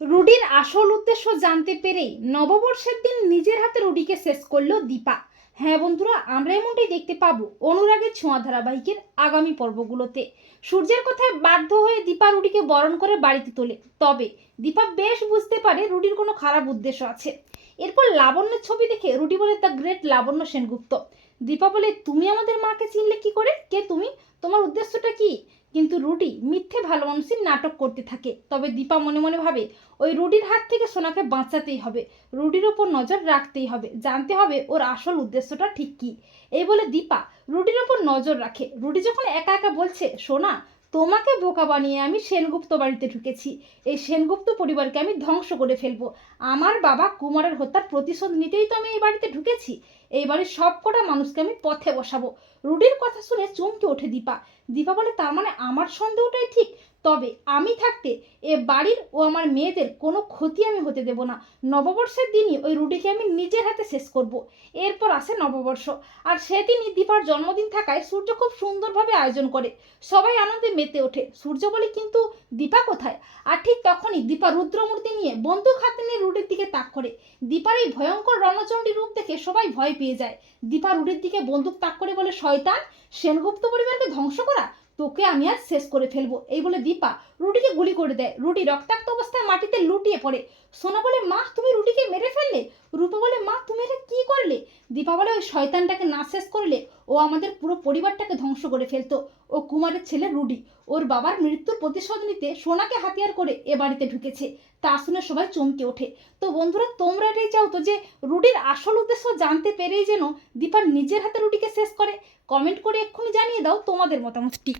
রুডির আসল উদ্দেশ্য জানতে পেরেই নববর্ষের দিন নিজের হাতে রুডিকে শেষ করল দীপা। হ্যাঁ বন্ধুরা, আমরা এমনটাই দেখতে পাবো অনুরাগের ছোঁয়া ধারাবাহিকের আগামী পর্বগুলোতে। সূর্যের কথায় বাধ্য হয়ে দীপা রুডিকে বরণ করে বাড়িতে তোলে। তবে দীপা বেশ বুঝতে পারে রুডির কোনো খারাপ উদ্দেশ্য আছে। এরপর লাবণ্যের ছবি দেখে রুডি বলে, দ্য গ্রেট লাবণ্য সেনগুপ্ত। দীপা বলে, তুমি আমাদের মাকে চিনলে কি করে? কে তুমি? তোমার উদ্দেশ্যটা কি? কিন্তু রুটি মিথ্যে ভালো মানুষের নাটক করতে থাকে। তবে দীপা মনে মনে ভাবে, ওই রুটির হাত থেকে সোনাকে বাঁচাতেই হবে। রুটির ওপর নজর রাখতেই হবে। জানতে হবে ওর আসল উদ্দেশ্যটা ঠিক কী। এই বলে দীপা রুটির ওপর নজর রাখে। রুটি যখন একা একা বলছে, সোনা তোমাকে বোকা বানিয়ে আমি সেনগুপ্ত বাড়িতে ঢুকেছি। এই সেনগুপ্ত পরিবারকে আমি ধ্বংস করে ফেলব। আমার বাবা কুমারের হত্যার প্রতিশোধ নিতেই তো আমি এই বাড়িতে ঢুকেছি। এই বাড়ির সব কটা মানুষকে আমি পথে বসাবো। রুডির কথা শুনে চমকে ওঠে দীপা। দীপা বলে, তার মানে আমার সন্দেহটাই ঠিক? তবে আমি থাকতে এ বাড়ির ও আমার মেয়েদের কোনো ক্ষতি আমি হতে দেব না। নববর্ষের দিনই ওই রুটিকে আমি নিজের হাতে শেষ করব। এরপর আসে নববর্ষ। আর সেদিনই দীপার জন্মদিন থাকায় সূর্য খুব সুন্দরভাবে আয়োজন করে। সবাই আনন্দে মেতে ওঠে। সূর্য বলে, কিন্তু দীপা কোথায়? আর ঠিক তখনই দীপা রুদ্রমূর্তি নিয়ে বন্দুক হাতে নিয়ে রুটির দিকে তাক করে। দীপার এই ভয়ঙ্কর রণচণ্ডী রূপ দেখে সবাই ভয় পেয়ে যায়। দীপা রুটির দিকে বন্দুক তাক করে বলে, শয়তান, সেনগুপ্ত পরিবারকে ধ্বংস করা? তোকে আমি আর শেষ করে ফেলব। এই বলে দীপা রুটিকে গুলি করে দেয়। রুটি রক্তাক্ত অবস্থায় মাটিতে লুটিয়ে পড়ে। সোনা বলে, মা, তুমি রুটিকে মেরে ফেললে? রূপা বলে, মা, তুমি এটা কি করলে দীপা বলে ওই শয়তানটাকে না শেষ করলে ও আমাদের পুরো পরিবারটাকে ধ্বংস করে ফেলতো। ও কুমারের ছেলে রুডি। ওর বাবার মৃত্যুর প্রতিশোধ নিতে সোনাকে হাতিয়ার করে এ বাড়িতে ঢুকেছে। তা শুনে সবাই চমকে ওঠে। তো বন্ধুরা, তোমরা এটাই চাও তো যে রুডির আসল উদ্দেশ্য জানতে পেরেই যেন দীপার নিজের হাতে রুডিকে শেষ করে? কমেন্ট করে এক্ষুনি জানিয়ে দাও তোমাদের মতামতটি।